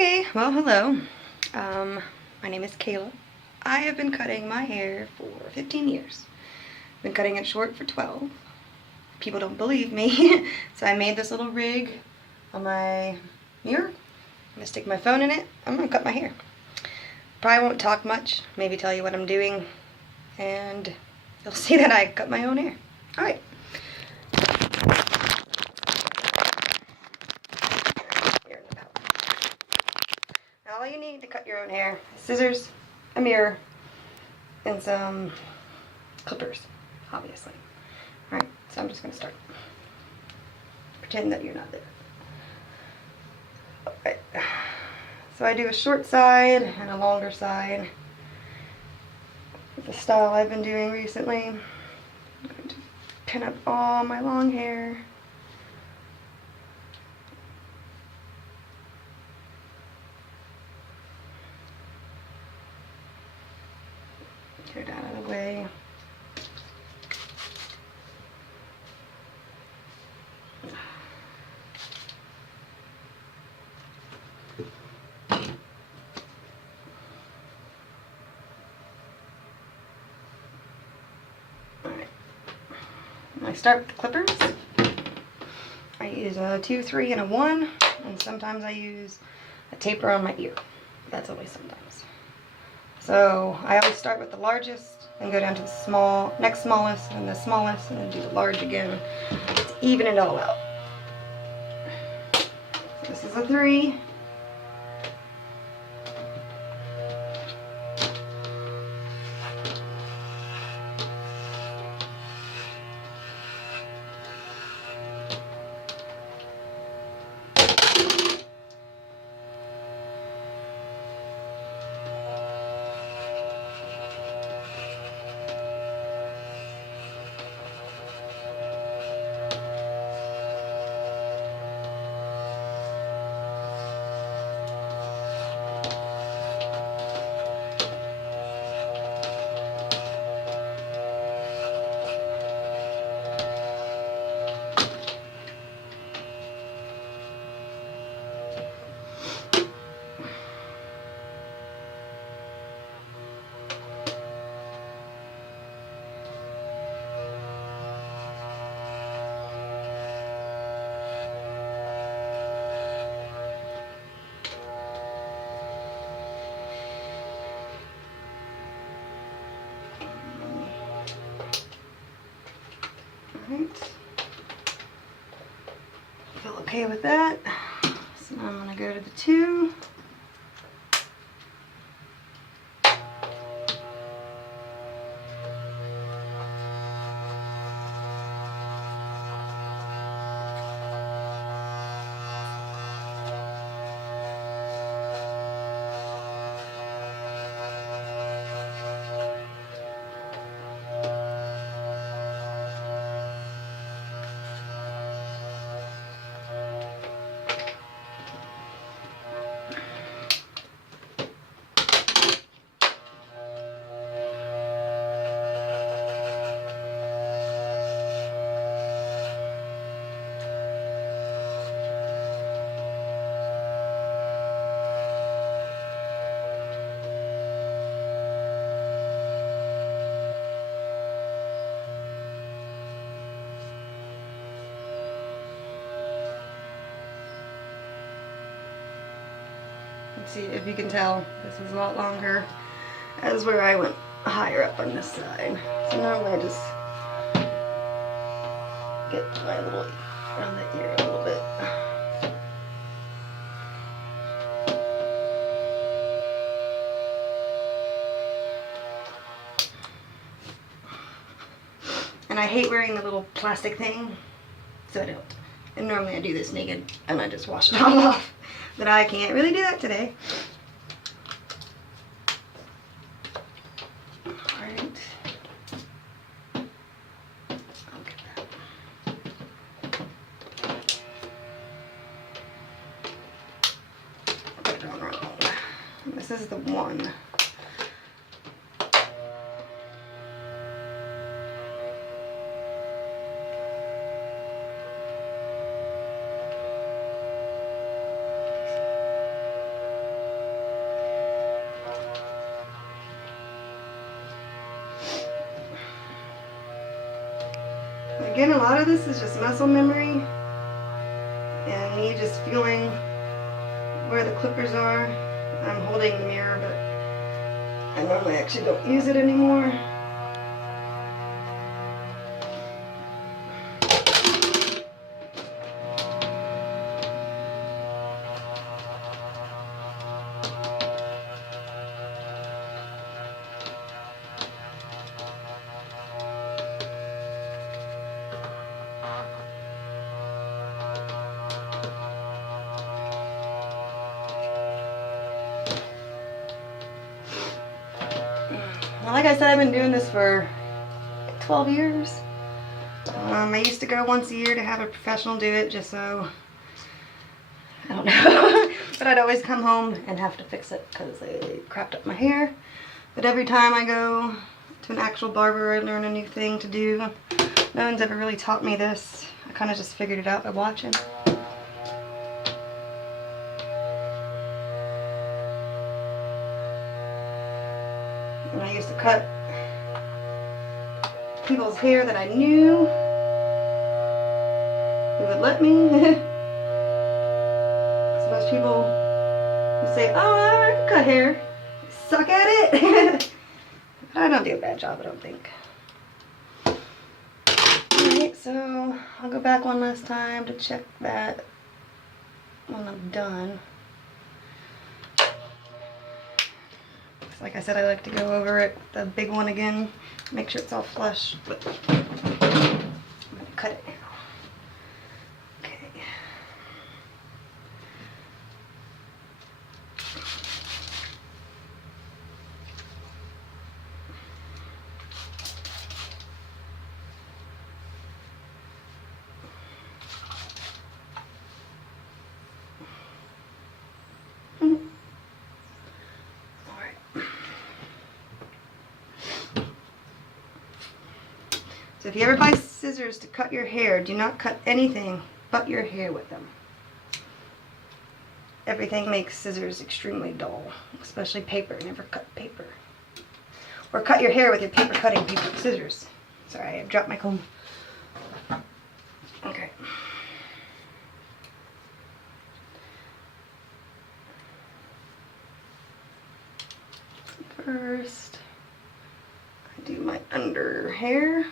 Okay, well, hello. My name is Kayla. I have been cutting my hair for 15 years. Been cutting it short for 12. People don't believe me, so I made this little rig on my mirror. I'm gonna stick my phone in it. I'm gonna cut my hair. Probably won't talk much, maybe tell you what I'm doing, and you'll see that I cut my own hair. Alright. All you need to cut your own hair, scissors, a mirror, and some clippers, obviously. Alright, so I'm just going to start. Pretend that you're not there. Alright, so I do a short side and a longer side. The style I've been doing recently. I'm going to pin up all my long hair. Get it out of the way. Alright. I start with the clippers. I use a 2, 3, and a 1, and sometimes I use a taper on my ear. That's always sometimes. So I always start with the largest and go down to the next smallest, and the smallest, and then do the large again to even it all out. So this is a 3. Feel okay with that. So now I'm going to go to the 2. Let's see if you can tell, this is a lot longer. As where I went higher up on this side. So normally I just get my little around the ear a little bit. And I hate wearing the little plastic thing, so I don't. And normally I do this naked and I just wash it all off. But I can't really do that today. Alright. I'll get that. Put it on wrong. This is the 1. Again, a lot of this is just muscle memory and me just feeling where the clippers are. I'm holding the mirror, but I normally actually don't use it anymore. Well, like I said, I've been doing this for 12 years. I used to go once a year to have a professional do it just so, I don't know, but I'd always come home and have to fix it because they crapped up my hair. But every time I go to an actual barber, I learn a new thing to do. No one's ever really taught me this. I kind of just figured it out by watching. And I used to cut people's hair that I knew who would let me. Because most people would say, oh, I can cut hair. Suck at it. But I don't do a bad job, I don't think. Alright, so I'll go back one last time to check that when I'm done. Like I said, I like to go over it, the big one again, make sure it's all flush. But I'm going to cut it now. Okay. So if you ever buy scissors to cut your hair, do not cut anything but your hair with them. Everything makes scissors extremely dull, especially paper. Never cut paper. Or cut your hair with your paper cutting scissors. Sorry, I dropped my comb. Okay. First, I do my under hair.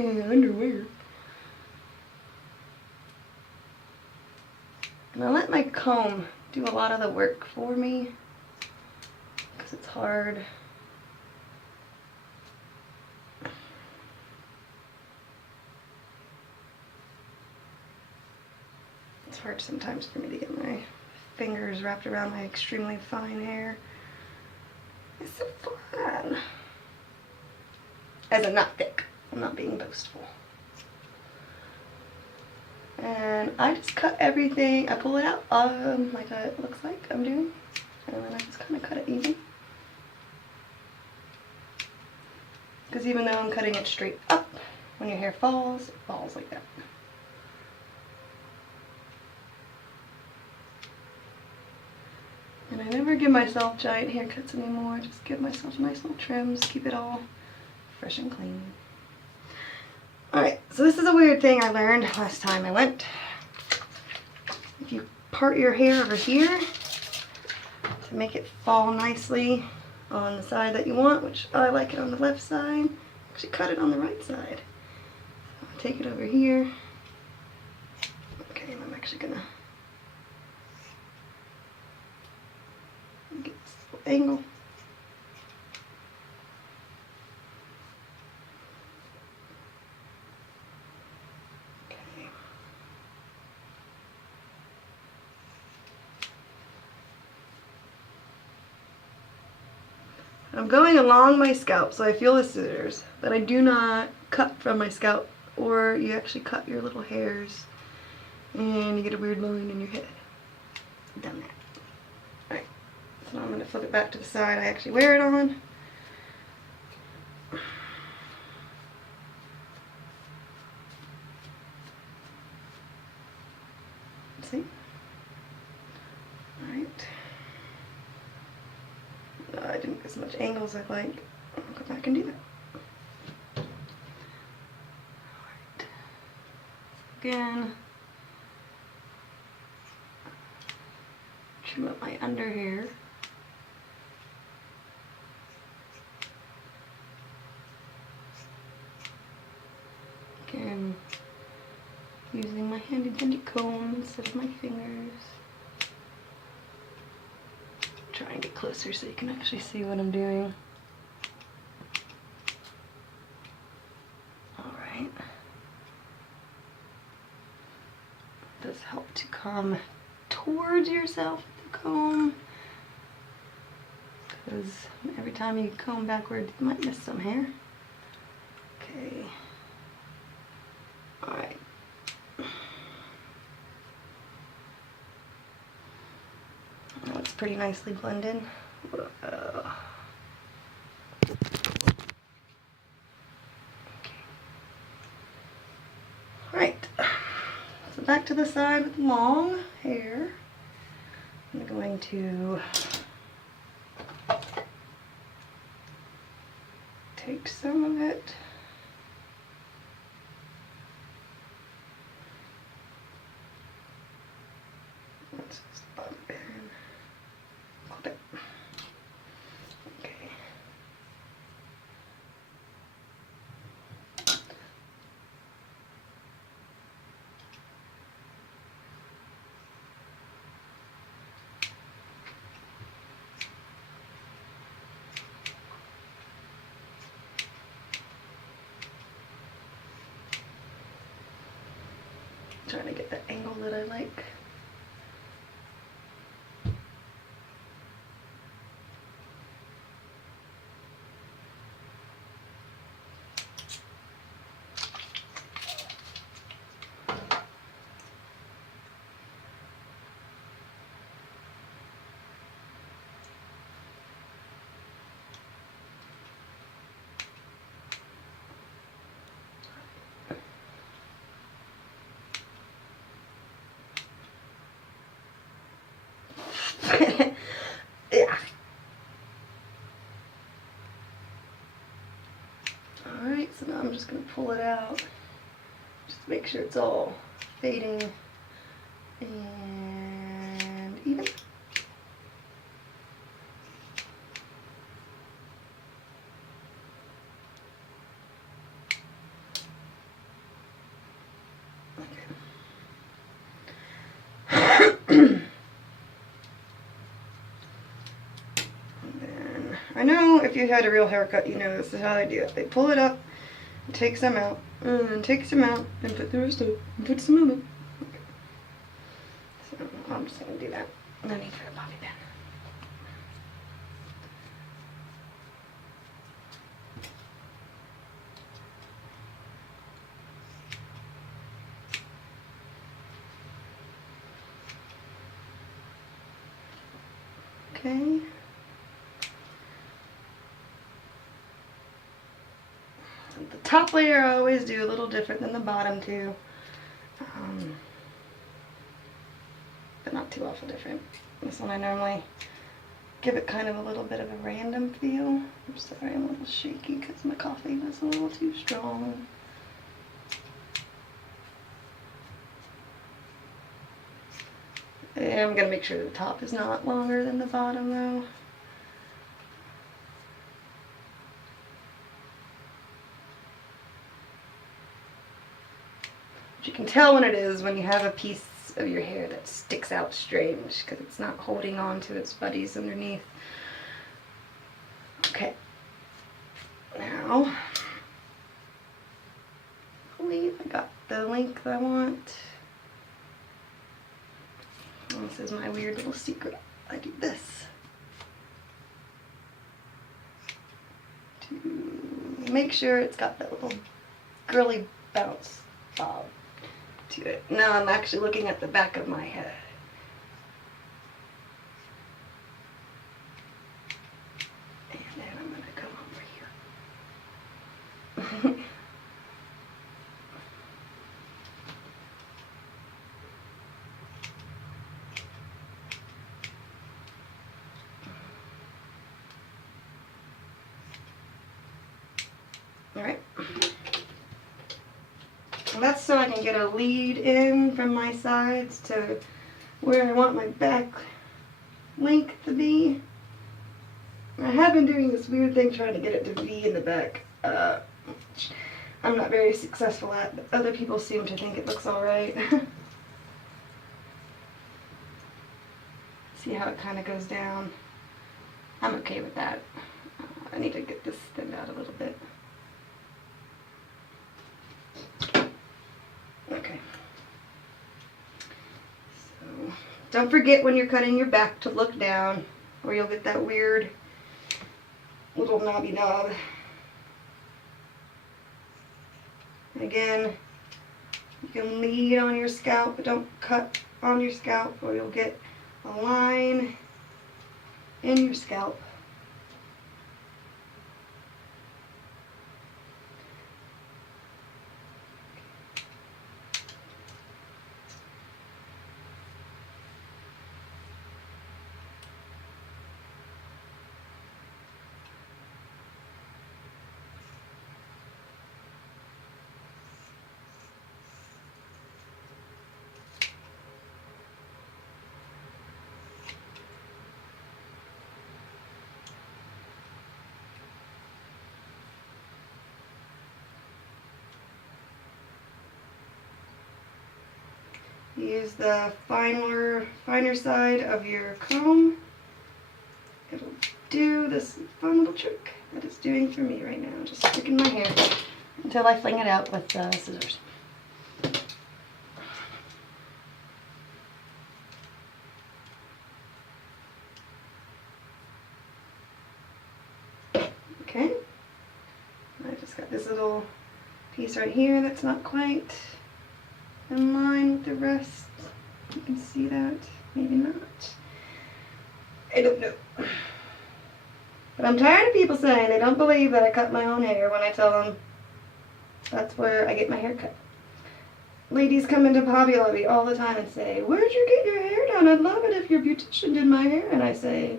Underwear. And I let my comb do a lot of the work for me because it's hard. It's hard sometimes for me to get my fingers wrapped around my extremely fine hair. It's so fun. As in not thick. I'm not being boastful. And I just cut everything. I pull it out like it looks like I'm doing. And then I just kind of cut it even. Because even though I'm cutting it straight up, when your hair falls, it falls like that. And I never give myself giant haircuts anymore. I just give myself nice little trims, keep it all fresh and clean. Alright, so this is a weird thing I learned last time I went. If you part your hair over here to make it fall nicely on the side that you want, which I like it on the left side, actually cut it on the right side. I'll take it over here. Okay, and I'm actually gonna get this little angle. I'm going along my scalp, so I feel the scissors, but I do not cut from my scalp, or you actually cut your little hairs and you get a weird line in your head. I've done that. Alright, so I'm going to flip it back to the side I actually wear it on. See? Alright. I didn't get as much angle as I'd like. I'll go back and do that. Alright. in. Trim up my under hair. Again, using my handy dandy comb instead of my fingers. Try and get closer so you can actually see what I'm doing. Alright. Does help to come towards yourself with the comb, because every time you comb backwards you might miss some hair. Okay. Alright. Oh, it's pretty nicely blended. Right. So back to the side with long hair. I'm going to take some of it. Let's just bump it in. Clip it. Okay. Trying to get the angle that I like. Yeah. Alright, so now I'm just going to pull it out. Just to make sure it's all fading and even. I know if you had a real haircut, you know this is how they do it. They pull it up, take some out, and take some out, and put the rest up, and put some of it. Okay. So I'm just going to do that. No need for a bobby pin. Okay. The top layer I always do a little different than the bottom too, but not too awful different. This one I normally give it kind of a little bit of a random feel. I'm sorry, I'm a little shaky because my coffee was a little too strong. And I'm going to make sure the top is not longer than the bottom though. You can tell when it is when you have a piece of your hair that sticks out strange because it's not holding on to its buddies underneath. Okay. Now, I believe I got the length I want. And this is my weird little secret. I do this to make sure it's got that little girly bounce bob to it. Now I'm actually looking at the back of my head. And then I'm going to come over here. Alright. And that's so I can and get a lead in from my sides to where I want my back length to be. I have been doing this weird thing trying to get it to V in the back. Which I'm not very successful at, but other people seem to think it looks alright. See how it kind of goes down? I'm okay with that. I need to get this thinned out a little bit. Okay. So, don't forget when you're cutting your back to look down, or you'll get that weird little knobby knob. Again, you can lead on your scalp, but don't cut on your scalp or you'll get a line in your scalp. Use the finer side of your comb. It'll do this fun little trick that it's doing for me right now. Just sticking my hair until I fling it out with scissors. Okay. I just got this little piece right here that's not quite in line with the rest. You can see that, maybe not. I don't know. But I'm tired of people saying they don't believe that I cut my own hair when I tell them that's where I get my hair cut. Ladies come into Hobby Lobby all the time and say, "Where'd you get your hair done? I'd love it if your beautician did my hair." And I say,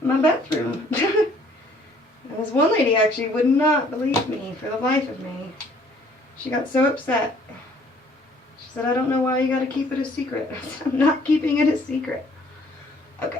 "My bathroom." And this one lady actually would not believe me for the life of me. She got so upset. She said, "I don't know why you gotta keep it a secret." I said, "I'm not keeping it a secret." Okay.